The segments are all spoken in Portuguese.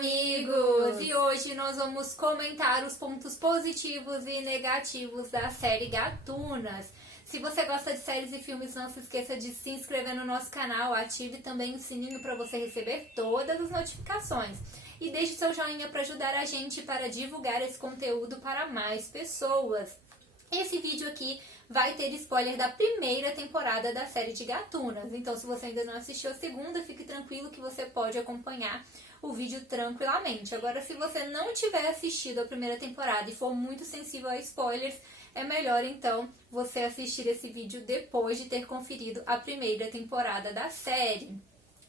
amigos! E hoje nós vamos comentar os pontos positivos e negativos da série Gatunas. Se você gosta de séries e filmes, não se esqueça de se inscrever no nosso canal, ative também o sininho para você receber todas as notificações. E deixe seu joinha para ajudar a gente para divulgar esse conteúdo para mais pessoas. Esse vídeo aqui vai ter spoiler da primeira temporada da série de Gatunas. Então, se você ainda não assistiu a segunda, fique tranquilo que você pode acompanhar o vídeo tranquilamente. Agora, se você não tiver assistido a primeira temporada e for muito sensível a spoilers, é melhor então você assistir esse vídeo depois de ter conferido a primeira temporada da série.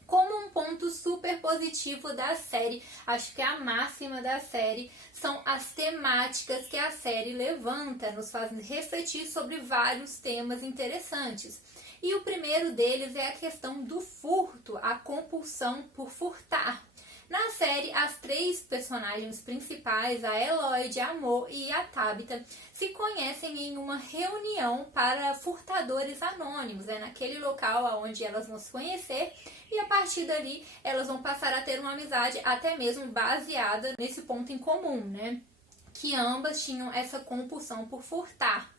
Como um ponto super positivo da série, acho que a máxima da série, são as temáticas que a série levanta, nos faz refletir sobre vários temas interessantes. E o primeiro deles é a questão do furto, a compulsão por furtar. Na série, as três personagens principais, a Eloy, a Mo e a Tabitha, se conhecem em uma reunião para furtadores anônimos. É naquele local onde elas vão se conhecer e a partir dali elas vão passar a ter uma amizade até mesmo baseada nesse ponto em comum, né? Que ambas tinham essa compulsão por furtar.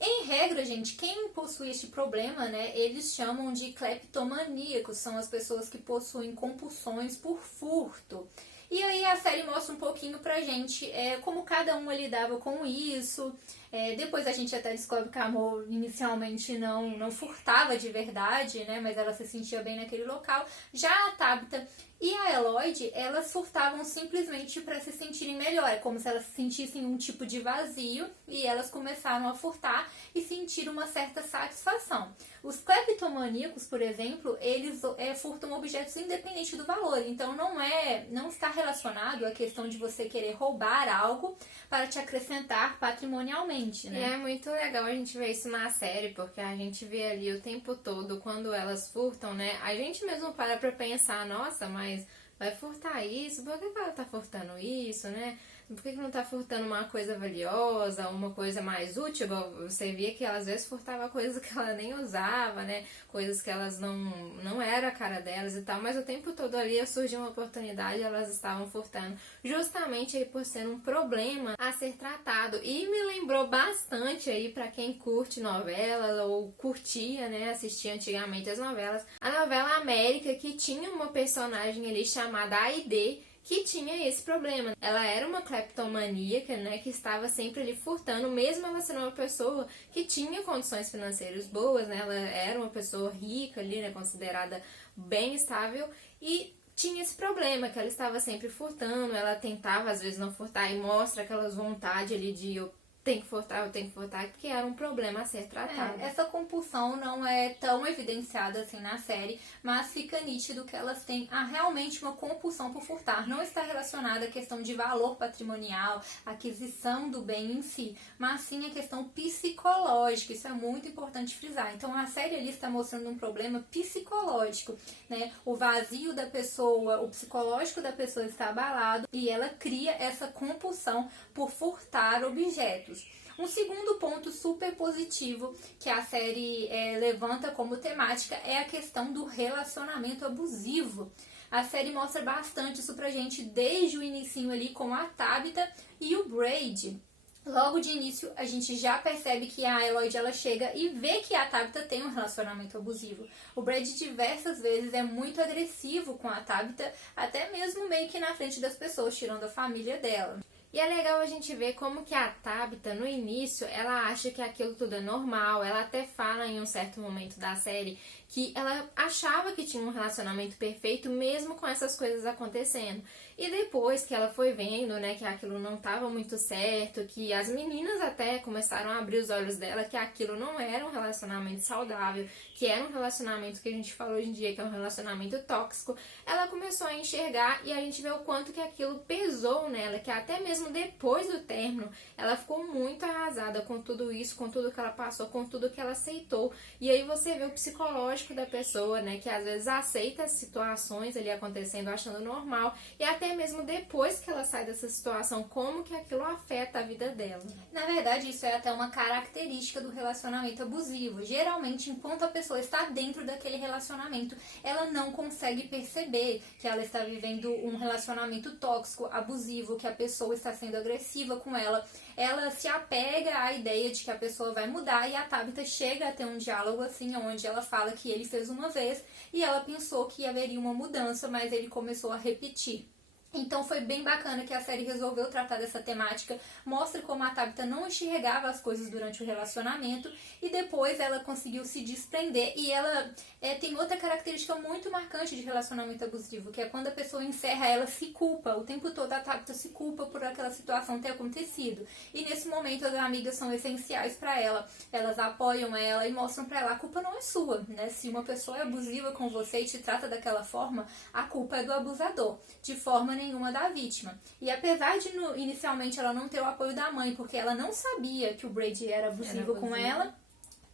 Em regra, gente, quem possui este problema, né, eles chamam de cleptomaníacos, são as pessoas que possuem compulsões por furto. E aí a série mostra um pouquinho pra gente como cada um lidava com isso. Depois a gente até descobre que a Amor inicialmente não furtava de verdade, né, mas ela se sentia bem naquele local. Já a Tabitha e a Eloy, elas furtavam simplesmente para se sentirem melhor. É como se elas sentissem um tipo de vazio e elas começaram a furtar e sentir uma certa satisfação. Os cleptomaníacos, por exemplo, eles furtam objetos independente do valor. Então não está relacionado à questão de você querer roubar algo para te acrescentar patrimonialmente, né? E é muito legal a gente ver isso na série, porque a gente vê ali o tempo todo, quando elas furtam, né? A gente mesmo para pra pensar, nossa, mas vai furtar isso? Por que ela tá furtando isso, né? Por que não tá furtando uma coisa valiosa, uma coisa mais útil? Você via que ela às vezes furtava coisas que ela nem usava, né? Coisas que elas não era a cara delas e tal, mas o tempo todo ali surgiu uma oportunidade e elas estavam furtando, justamente aí por ser um problema a ser tratado. E me lembrou bastante aí pra quem curte novela ou curtia, né? Assistia antigamente as novelas. A novela América, que tinha uma personagem ali chamada Aide, que tinha esse problema. Ela era uma cleptomaníaca, né, que estava sempre ali furtando, mesmo ela sendo uma pessoa que tinha condições financeiras boas, né, ela era uma pessoa rica ali, né, considerada bem estável, e tinha esse problema, que ela estava sempre furtando, ela tentava às vezes não furtar e mostra aquelas vontades ali de eu tenho que furtar, porque era um problema a ser tratado. Essa compulsão não é tão evidenciada assim na série, mas fica nítido que elas têm realmente uma compulsão por furtar. Não está relacionada à questão de valor patrimonial, aquisição do bem em si, mas sim a questão psicológica. Isso é muito importante frisar. Então a série ali está mostrando um problema psicológico, né? O vazio da pessoa, o psicológico da pessoa está abalado e ela cria essa compulsão por furtar objetos. Um segundo ponto super positivo que a série levanta como temática é a questão do relacionamento abusivo. A série mostra bastante isso pra gente desde o inicinho ali com a Tabitha e o Brady. Logo de início, a gente já percebe que a Eloy, ela chega e vê que a Tabitha tem um relacionamento abusivo. O Brady diversas vezes é muito agressivo com a Tabitha, até mesmo meio que na frente das pessoas, tirando a família dela. E é legal a gente ver como que a Tabitha, no início, ela acha que aquilo tudo é normal. Ela até fala em um certo momento da série que ela achava que tinha um relacionamento perfeito mesmo com essas coisas acontecendo. E depois que ela foi vendo, né, que aquilo não estava muito certo, que as meninas até começaram a abrir os olhos dela, que aquilo não era um relacionamento saudável, que era um relacionamento que a gente fala hoje em dia que é um relacionamento tóxico, ela começou a enxergar e a gente vê o quanto que aquilo pesou nela, que até mesmo depois do término, ela ficou muito arrasada com tudo isso, com tudo que ela passou, com tudo que ela aceitou. E aí você vê o psicológico psicológico da pessoa, né, que às vezes aceita as situações ali acontecendo achando normal, e até mesmo depois que ela sai dessa situação, como que aquilo afeta a vida dela. Na verdade, isso é até uma característica do relacionamento abusivo. Geralmente, enquanto a pessoa está dentro daquele relacionamento, ela não consegue perceber que ela está vivendo um relacionamento tóxico, abusivo, que a pessoa está sendo agressiva com ela. Ela se apega à ideia de que a pessoa vai mudar, e a Tabitha chega a ter um diálogo assim, onde ela fala que ele fez uma vez e ela pensou que haveria uma mudança, mas ele começou a repetir. Então foi bem bacana que a série resolveu tratar dessa temática, mostra como a Tabitha não enxergava as coisas durante o relacionamento e depois ela conseguiu se desprender. E ela tem outra característica muito marcante de relacionamento abusivo, que é quando a pessoa encerra, ela se culpa. O tempo todo a Tabitha se culpa por aquela situação ter acontecido. E nesse momento as amigas são essenciais para ela, elas apoiam ela e mostram para ela: a culpa não é sua, né? Se uma pessoa é abusiva com você e te trata daquela forma, a culpa é do abusador, de forma nenhuma da vítima. E apesar de inicialmente ela não ter o apoio da mãe, porque ela não sabia que o Brady era abusivo com ela,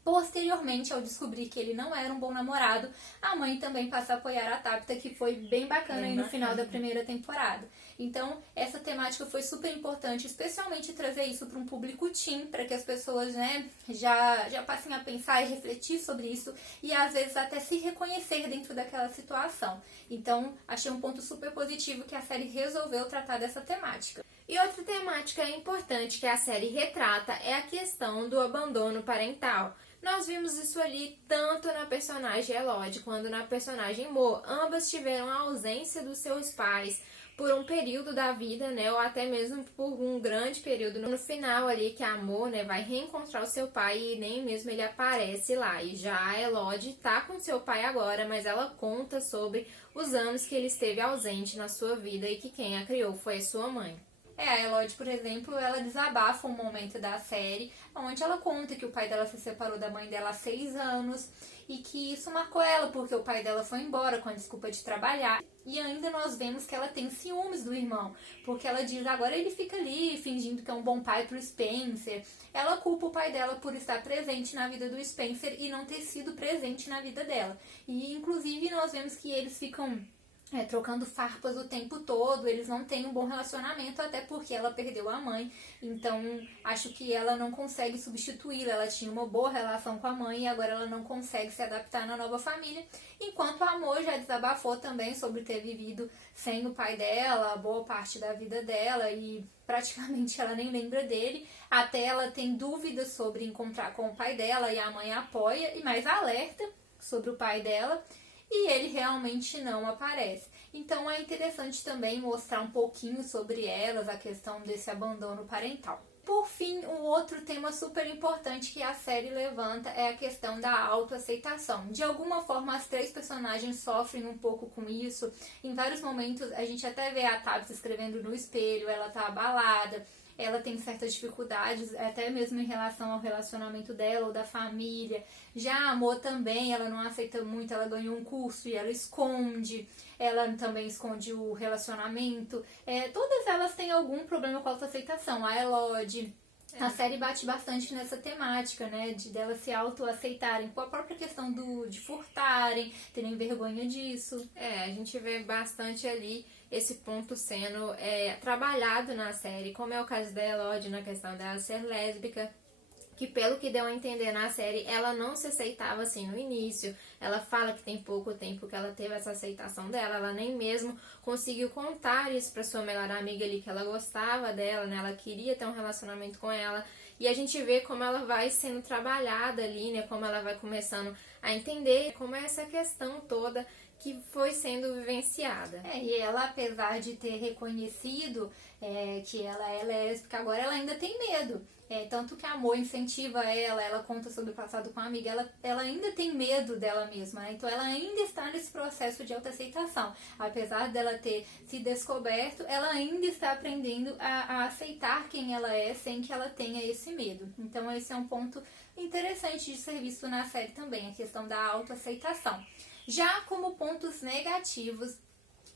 posteriormente, ao descobrir que ele não era um bom namorado, a mãe também passa a apoiar a Tabitha, que foi bem bacana aí no final da primeira temporada. Então, essa temática foi super importante, especialmente trazer isso para um público teen, para que as pessoas, né, já passem a pensar e refletir sobre isso e às vezes até se reconhecer dentro daquela situação. Então, achei um ponto super positivo que a série resolveu tratar dessa temática. E outra temática importante que a série retrata é a questão do abandono parental. Nós vimos isso ali tanto na personagem Elodie quanto na personagem Mo. Ambas tiveram a ausência dos seus pais por um período da vida, né, ou até mesmo por um grande período. No final ali que a Mo, né, vai reencontrar o seu pai e nem mesmo ele aparece lá. E já a Elodie tá com seu pai agora, mas ela conta sobre os anos que ele esteve ausente na sua vida e que quem a criou foi a sua mãe. A Elodie, por exemplo, ela desabafa um momento da série onde ela conta que o pai dela se separou da mãe dela há 6 anos e que isso marcou ela porque o pai dela foi embora com a desculpa de trabalhar. E ainda nós vemos que ela tem ciúmes do irmão, porque ela diz: agora ele fica ali fingindo que é um bom pai pro Spencer. Ela culpa o pai dela por estar presente na vida do Spencer e não ter sido presente na vida dela. E inclusive nós vemos que eles ficam trocando farpas o tempo todo, eles não têm um bom relacionamento, até porque ela perdeu a mãe, então acho que ela não consegue substituí-la. Ela tinha uma boa relação com a mãe e agora ela não consegue se adaptar na nova família, enquanto a Amor já desabafou também sobre ter vivido sem o pai dela, boa parte da vida dela, e praticamente ela nem lembra dele, até ela tem dúvidas sobre encontrar com o pai dela e a mãe apoia, e mais alerta sobre o pai dela, e ele realmente não aparece. Então é interessante também mostrar um pouquinho sobre elas, a questão desse abandono parental. Por fim, um outro tema super importante que a série levanta é a questão da autoaceitação. De alguma forma, as 3 personagens sofrem um pouco com isso. Em vários momentos, a gente até vê a Tabitha escrevendo no espelho, ela tá abalada, ela tem certas dificuldades, até mesmo em relação ao relacionamento dela ou da família. Já a Amor também, ela não aceita muito, ela ganhou um curso e ela esconde. Ela também esconde o relacionamento. Todas elas têm algum problema com a autoaceitação. A Elodie, a série bate bastante nessa temática, né, de delas se autoaceitarem, com a própria questão de furtarem, terem vergonha disso. A gente vê bastante ali esse ponto sendo trabalhado na série, como é o caso da Elodie na questão dela ser lésbica, que pelo que deu a entender na série, ela não se aceitava assim no início. Ela fala que tem pouco tempo que ela teve essa aceitação dela, ela nem mesmo conseguiu contar isso pra sua melhor amiga ali, que ela gostava dela, né? Ela queria ter um relacionamento com ela. E a gente vê como ela vai sendo trabalhada ali, né? Como ela vai começando a entender como é essa questão toda que foi sendo vivenciada. E ela, apesar de ter reconhecido que ela é lésbica, agora ela ainda tem medo. Tanto que a Amor incentiva ela conta sobre o passado com a amiga, ela ainda tem medo dela mesma, né? Então ela ainda está nesse processo de autoaceitação. Apesar dela ter se descoberto, ela ainda está aprendendo a aceitar quem ela é sem que ela tenha esse medo. Então esse é um ponto interessante de ser visto na série também, a questão da autoaceitação. Já como pontos negativos,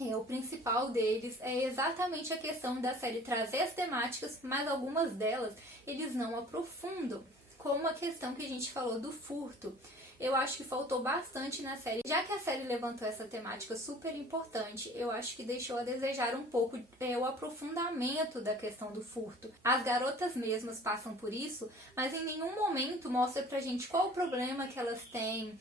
o principal deles é exatamente a questão da série trazer as temáticas, mas algumas delas eles não aprofundam, como a questão que a gente falou do furto. eu acho que faltou bastante na série. Já que a série levantou essa temática super importante, eu acho que deixou a desejar um pouco o aprofundamento da questão do furto. As garotas mesmas passam por isso, mas em nenhum momento mostra pra gente qual o problema que elas têm.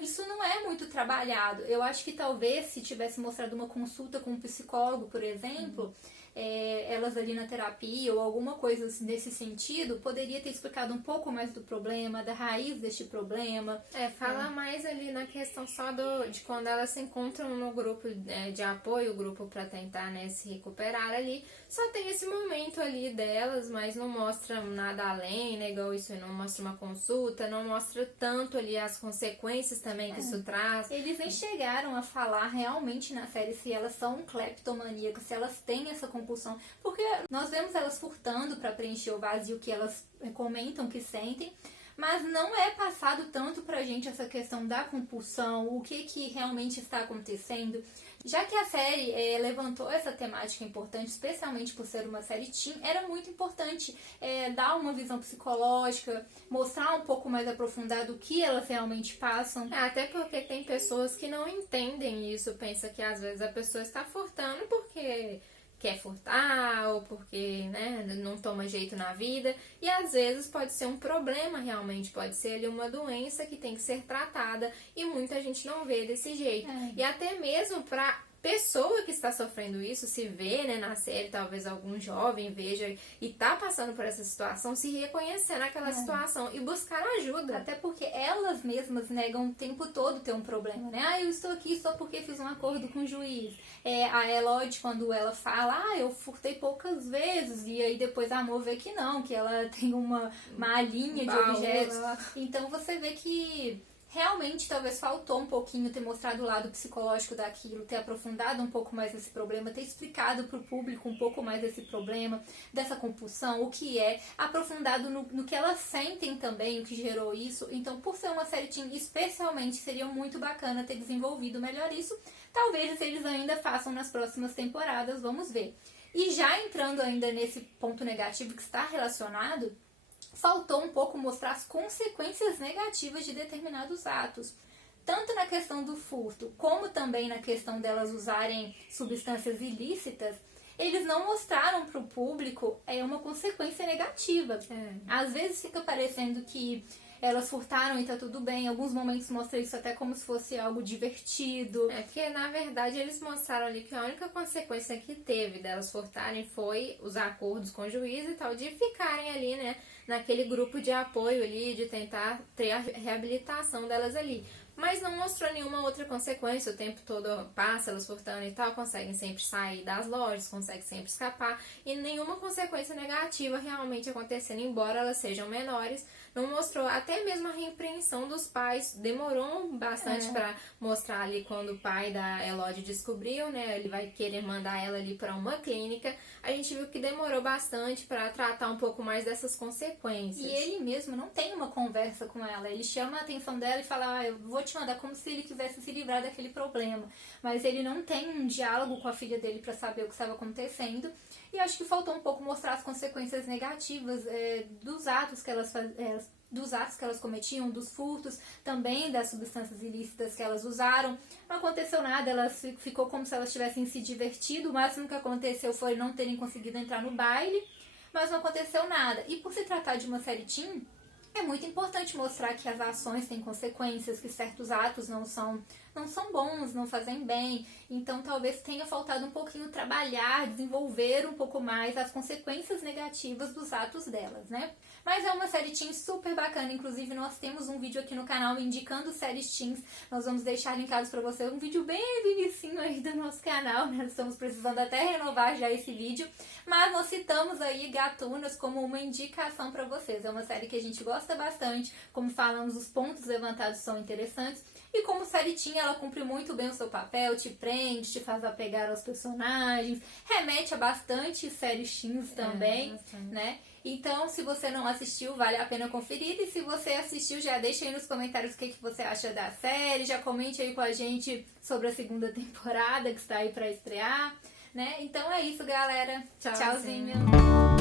Isso não é muito trabalhado. Eu acho que talvez se tivesse mostrado uma consulta com um psicólogo, por exemplo, elas ali na terapia ou alguma coisa nesse sentido, poderia ter explicado um pouco mais do problema, da raiz deste problema. Fala mais ali na questão só de quando elas se encontram no grupo de apoio, o grupo para tentar, né, se recuperar ali. Só tem esse momento ali delas, mas não mostra nada além, né, igual isso, não mostra uma consulta, não mostra tanto ali as consequências também que isso traz. Eles nem chegaram a falar realmente na série se elas são cleptomaníacas, se elas têm essa compulsão, porque nós vemos elas furtando para preencher o vazio que elas comentam que sentem, mas não é passado tanto pra gente essa questão da compulsão, o que realmente está acontecendo. Já que a série levantou essa temática importante, especialmente por ser uma série teen, era muito importante dar uma visão psicológica, mostrar um pouco mais aprofundado o que elas realmente passam. Até porque tem pessoas que não entendem isso, pensa que às vezes a pessoa está furtando porque quer furtar ou porque, né, não toma jeito na vida, e às vezes pode ser um problema realmente, pode ser ali uma doença que tem que ser tratada e muita gente não vê desse jeito. E até mesmo para pessoa que está sofrendo isso, se vê, né, na série, talvez algum jovem veja e tá passando por essa situação, se reconhecer naquela situação e buscar ajuda. Até porque elas mesmas negam o tempo todo ter um problema, né? Eu estou aqui só porque fiz um acordo com o juiz. A Elodie, quando ela fala, eu furtei poucas vezes, e aí depois a Amor vê que não, que ela tem uma linha de objetos. Então você vê que realmente talvez faltou um pouquinho ter mostrado o lado psicológico daquilo, ter aprofundado um pouco mais esse problema, ter explicado para o público um pouco mais desse problema, dessa compulsão, o que aprofundado no que elas sentem também, o que gerou isso. Então, por ser uma série teen, especialmente, seria muito bacana ter desenvolvido melhor isso. Talvez eles ainda façam nas próximas temporadas, vamos ver. E já entrando ainda nesse ponto negativo que está relacionado, faltou um pouco mostrar as consequências negativas de determinados atos. Tanto na questão do furto, como também na questão delas usarem substâncias ilícitas, eles não mostraram para o público uma consequência negativa. Às vezes fica parecendo que elas furtaram e tá tudo bem. Em alguns momentos mostra isso até como se fosse algo divertido. Porque na verdade eles mostraram ali que a única consequência que teve delas furtarem foi os acordos com o juiz e tal, de ficarem ali, né, naquele grupo de apoio ali, de tentar ter a reabilitação delas ali. Mas não mostrou nenhuma outra consequência, o tempo todo passa elas furtando e tal, conseguem sempre sair das lojas, conseguem sempre escapar, e nenhuma consequência negativa realmente acontecendo, embora elas sejam menores. Não mostrou, até mesmo a repreensão dos pais, demorou bastante pra mostrar ali quando o pai da Elodie descobriu, né, ele vai querer mandar ela ali pra uma clínica, a gente viu que demorou bastante pra tratar um pouco mais dessas consequências. E ele mesmo não tem uma conversa com ela, ele chama a atenção dela e fala, eu vou te mandar, como se ele quisesse se livrar daquele problema, mas ele não tem um diálogo com a filha dele pra saber o que estava acontecendo, e acho que faltou um pouco mostrar as consequências negativas dos atos que elas cometiam, dos furtos, também das substâncias ilícitas que elas usaram. Não aconteceu nada, elas ficou como se elas tivessem se divertido, o máximo que aconteceu foi não terem conseguido entrar no baile, mas não aconteceu nada. E por se tratar de uma série teen, é muito importante mostrar que as ações têm consequências, que certos atos não são bons, não fazem bem. Então talvez tenha faltado um pouquinho trabalhar, desenvolver um pouco mais as consequências negativas dos atos delas, né? Mas é uma série teen super bacana, inclusive nós temos um vídeo aqui no canal indicando séries teens, nós vamos deixar linkados pra você, um vídeo bem vinicinho aí do nosso canal, né? Estamos precisando até renovar já esse vídeo, mas nós citamos aí Gatunas como uma indicação pra vocês. É uma série que a gente gosta bastante, como falamos, os pontos levantados são interessantes, e como série teen, ela cumpre muito bem o seu papel, te prende, te faz apegar aos personagens, remete a bastante séries teens também, né? Então, se você não assistiu, vale a pena conferir. E se você assistiu, já deixa aí nos comentários o que você acha da série. Já comente aí com a gente sobre a segunda temporada que está aí pra estrear, né? Então é isso, galera. Tchauzinho.